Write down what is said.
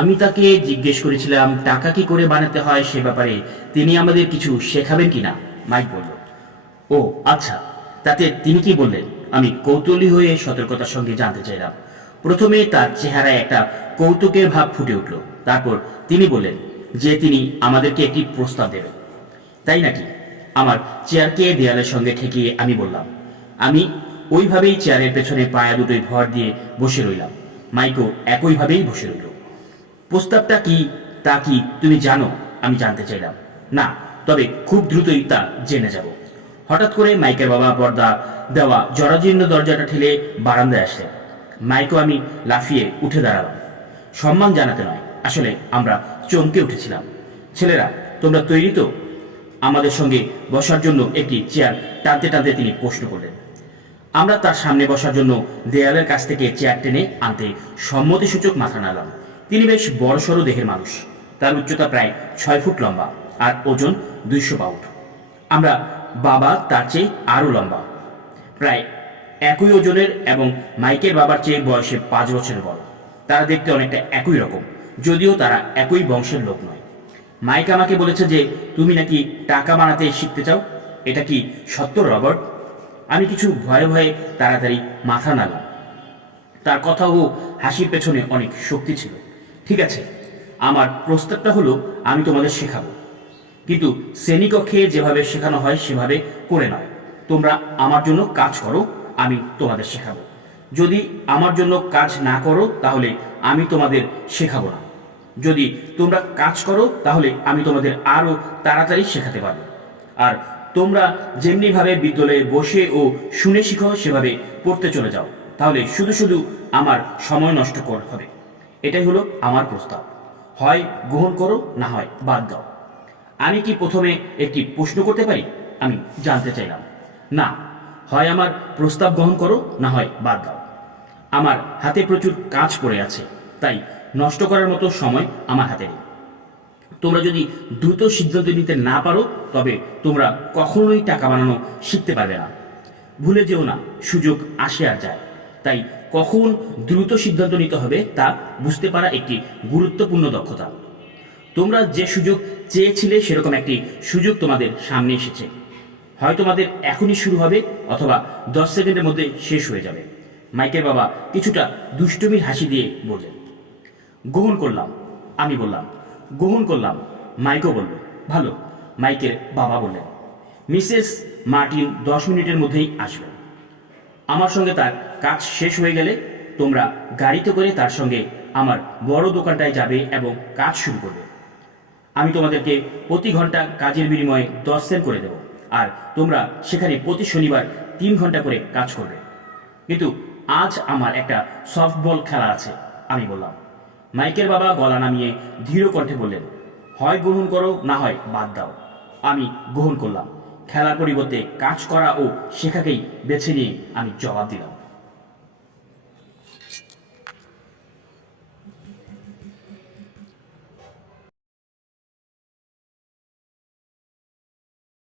আমি তাকে জিজ্ঞেস করেছিলাম, টাকা কি করে বানাতে হয় সে ব্যাপারে? তিনি আমাদের কিছু শেখাবেন কিনা? মাইক বলল, ও আচ্ছা তাতে তিনি কি বললেন? আমি কৌতূহলী হয়ে সতর্কতার সঙ্গে জানতে চাইলাম। প্রথমে তার চেহারায় একটা কৌতুকের ভাব ফুটে উঠল। তারপর তিনি বললেন যে তিনি আমাদেরকে একটি প্রস্তাব দেবেন। তাই নাকি? আমার চেয়ারকে দেয়ালের সঙ্গে ঠেকিয়ে আমি বললাম, আমি ওইভাবেই চেয়ারের পেছনে পায়া দুটোই ভর দিয়ে বসে রইলাম। মাইকও একইভাবেই বসে রইল। প্রস্তাবটা কি, তা কি তুমি জানো, আমি জানতে চাইলাম। না, তবে খুব দ্রুতই তা জেনে যাব। হঠাৎ করে মাইকের বাবা পর্দা দেওয়া জরাজীর্ণ দরজাটা ঠেলে বারান্দায় আসলেন। মাইকও আমি লাফিয়ে উঠে দাঁড়ালাম। সম্মান জানাতে নয়, আসলে আমরা চমকে উঠেছিলাম। ছেলেরা, তোমরা তৈরি তো? আমাদের সঙ্গে বসার জন্য একটি চেয়ার টানতে টানতে তিনি প্রশ্ন করলেন। আমরা তার সামনে বসার জন্য দেয়ালের কাছ থেকে চেয়ার টেনে আনতে সম্মতিসূচক মাথা নাড়লাম। তিনি বেশ বড়সড় দেহের মানুষ। তার উচ্চতা প্রায় ছয় ফুট লম্বা আর ওজন দুইশো পাউন্ড। আমরা বাবা তার চেয়ে আরও লম্বা। প্রায় একই ওজনের এবং মাইকের বাবার চেয়ে বয়সে পাঁচ বছরের বড়। তারা দেখতে অনেকটা একই রকম, যদিও তারা একই বংশের লোক নয়। মাইক আমাকে বলেছে যে, তুমি নাকি টাকা বানাতে শিখতে চাও? এটা কি সত্য, রবার্ট? আমি কিছু ভয়ে ভয়ে তাড়াতাড়ি মাথা নালাম তার কথা ও হাসির পেছনে অনেক শক্তি ছিল। ঠিক আছে, আমার প্রস্তাবটা হলো আমি তোমাদের শেখাবো। কিন্তু শ্রেণীকক্ষে যেভাবে শেখানো হয় সেভাবে করে নয় তোমরা আমার জন্য কাজ করো, আমি তোমাদের শেখাবো। যদি আমার জন্য কাজ না করো, তাহলে আমি তোমাদের শেখাবো না। যদি তোমরা কাজ করো, তাহলে আমি তোমাদের আরও তাড়াতাড়ি শেখাতে পারব। আর তোমরা যেমনিভাবে বিদ্যালয়ে বসে ও শুনে শিখো, সেভাবে পড়তে চলে যাও। তাহলে শুধু শুধু আমার সময় নষ্ট কর হবে। এটাই হলো আমার প্রস্তাব। হয় গ্রহণ করো, না হয় বাদ দাও। আমি কি প্রথমে একটি প্রশ্ন করতে পারি? আমি জানতে চাইলাম। না, হয় আমার প্রস্তাব গ্রহণ করো, না হয় বাদ দাও। আমার হাতে প্রচুর কাজ পড়ে আছে, তাই নষ্ট করার মতো সময় আমার হাতে নেই। তোমরা যদি দ্রুত সিদ্ধান্ত নিতে না পারো, তবে তোমরা কখনোই টাকা বানানো শিখতে পারবে না। ভুলে যেও না, সুযোগ আসে আর যায়। তাই কখন দ্রুত সিদ্ধান্ত নিতে হবে তা বুঝতে পারা একটি গুরুত্বপূর্ণ দক্ষতা। তোমরা যে সুযোগ চেয়েছিলে সেরকম একটি সুযোগ তোমাদের সামনে এসেছে। হয় তোমাদের এখনই শুরু হবে অথবা দশ সেকেন্ডের মধ্যে শেষ হয়ে যাবে। মাইকের বাবা কিছুটা দুষ্টুমির হাসি দিয়ে বললেন, গ্রহণ করলাম। আমি বললাম, গ্রহণ করলাম। মাইকও বলল, ভালো। মাইকের বাবা বললেন, মিসেস মার্টিন দশ মিনিটের মধ্যেই আসবেন। আমার সঙ্গে তার কাজ শেষ হয়ে গেলে তোমরা গাড়িতে করে তার সঙ্গে আমার বড় দোকানটায় যাবে এবং কাজ শুরু করবে। আমি তোমাদেরকে প্রতি ঘণ্টা কাজের বিনিময়ে দশ সেন্ট করে দেব আর তোমরা সেখানে প্রতি শনিবার তিন ঘণ্টা করে কাজ করবে। কিন্তু আজ আমার একটা সফটবল খেলা আছে, আমি বললাম। মাইকের বাবা গলা নামিয়ে ধীর কণ্ঠে বললেন, হয় গ্রহণ করো, না হয় বাদ দাও। আমি গ্রহণ করলাম। খেলার পরিবর্তে কাজ করা ও শেখাকেই বেছে নিয়ে আমি জবাব দিলাম।